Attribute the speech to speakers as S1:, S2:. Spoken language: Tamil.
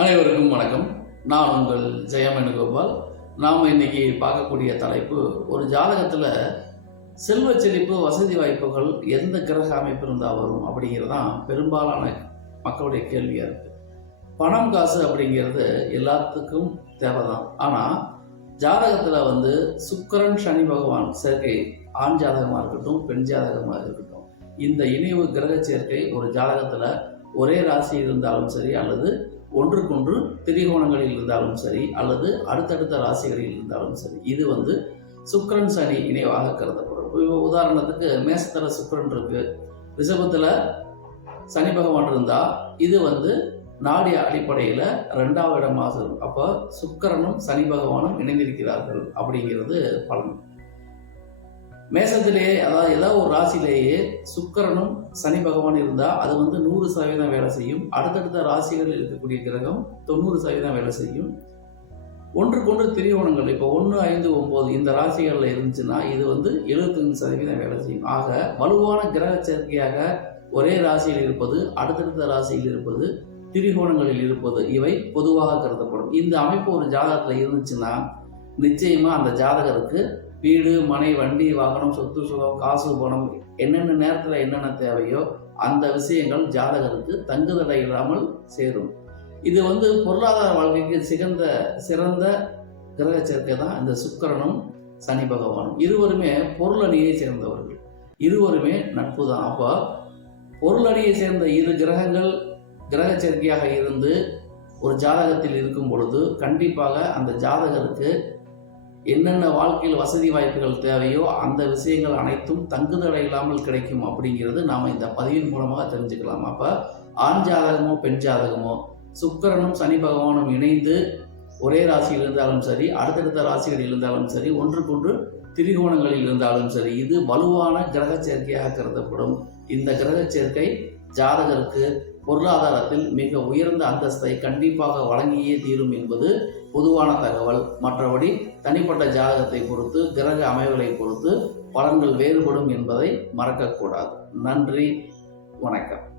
S1: அனைவருக்கும் வணக்கம். நான் உங்கள் ஜெயமேணுகோபால் நாம் இன்னைக்கு பார்க்கக்கூடிய தலைப்பு ஒரு ஜாதகத்தில் செல்வ செழிப்பு வசதி வாய்ப்புகள் எந்த கிரக அமைப்பு இருந்தால் வரும் அப்படிங்கிறது தான் பெரும்பாலான மக்களுடைய கேள்வியாக இருக்குது பணம் காசு அப்படிங்கிறது எல்லாத்துக்கும் தேவை தான் ஆனால் ஜாதகத்தில் வந்து சுக்கரன் சனி பகவான் சேர்க்கை ஆண் ஜாதகமாக இருக்கட்டும் பெண் ஜாதகமாக இருக்கட்டும். இந்த இணைவு கிரக சேர்க்கை ஒரு ஜாதகத்தில் ஒரே ராசி இருந்தாலும் சரி அல்லது ஒன்றுக்கொன்று திரிகோணங்களில் இருந்தாலும் சரி அல்லது அடுத்தடுத்த ராசிகளில் இருந்தாலும் சரி இது வந்து சுக்கரன் சனி இணைவாக கருதப்படும். இப்போ உதாரணத்துக்கு மேசத்தில் சுக்கரன் இருக்கு. ரிஷபத்தில் சனி பகவான் இருந்தால் இது வந்து நாடிய அடிப்படையில் ரெண்டாவது இடமாக இருக்கும். அப்போ சுக்கரனும் சனி பகவானும் இணைந்திருக்கிறார்கள் அப்படிங்கிறது பலன். மேசத்திலேயே அதாவது ஏதாவது ஒரு ராசியிலேயே சுக்கரனும் சனி பகவான் இருந்தால் அது வந்து நூறு சதவீதம் வேலை செய்யும். அடுத்தடுத்த ராசிகளில் இருக்கக்கூடிய கிரகம் தொண்ணூறு சதவீதம் வேலை செய்யும். ஒன்றுக்கொன்று திரிகோணங்கள். இப்போ ஒன்று ஐந்து ஒம்பது இந்த ராசிகளில் இருந்துச்சுன்னா இது வந்து எழுபத்தஞ்சு சதவீதம் வேலை செய்யும். ஆக வலுவான கிரக சேர்க்கையாக ஒரே ராசியில் இருப்பது அடுத்தடுத்த ராசியில் இருப்பது திரிகோணங்களில் இருப்பது இவை பொதுவாக கருதப்படும். இந்த அமைப்பு ஒரு ஜாதகத்தில் இருந்துச்சுன்னா நிச்சயமாக அந்த ஜாதகருக்கு வீடு மனை வண்டி வாகனம் சொத்து சுகம் காசு பணம் என்னென்ன நேரத்தில் என்னென்ன தேவையோ அந்த விஷயங்கள் ஜாதகருக்கு தங்குதடை இல்லாமல் சேரும். இது வந்து பொருளாதார வாழ்க்கைக்கு சிறந்த சிறந்த கிரக சேர்க்கை தான் இந்த சுக்கரனும் சனி பகவானும். இருவருமே பொருளணியை சேர்ந்தவர்கள். இருவருமே நட்பு தான். அப்போ பொருளணியை சேர்ந்த இரு கிரகங்கள் கிரக சேர்க்கையாக இருந்து ஒரு ஜாதகத்தில் இருக்கும் பொழுது கண்டிப்பாக அந்த ஜாதகருக்கு என்னென்ன வாழ்க்கையில் வசதி வாய்ப்புகள் தேவையோ அந்த விஷயங்கள் அனைத்தும் தங்குதடை இல்லாமல் கிடைக்கும் அப்படிங்கிறது நாம் இந்த பதிவின் மூலமாக தெரிஞ்சுக்கலாம். அப்போ ஆண் ஜாதகமோ பெண் ஜாதகமோ சுக்கரனும் சனி பகவானும் இணைந்து ஒரே ராசியில் இருந்தாலும் சரி அடுத்தடுத்த ராசிகள் இருந்தாலும் சரி ஒன்றுக்கொன்று திரிகோணங்களில் இருந்தாலும் சரி இது வலுவான கிரக சேர்க்கையாக கருதப்படும். இந்த கிரக சேர்க்கை ஜாதகருக்கு பொருளாதாரத்தில் மிக உயர்ந்த அந்தஸ்தை கண்டிப்பாக வழங்கியே தீரும் என்பது பொதுவான தகவல். மற்றபடி தனிப்பட்ட ஜாதகத்தை பொறுத்து கிரக அமைவுகளை பொறுத்து பலன்கள் வேறுபடும் என்பதை மறக்கக்கூடாது. நன்றி. வணக்கம்.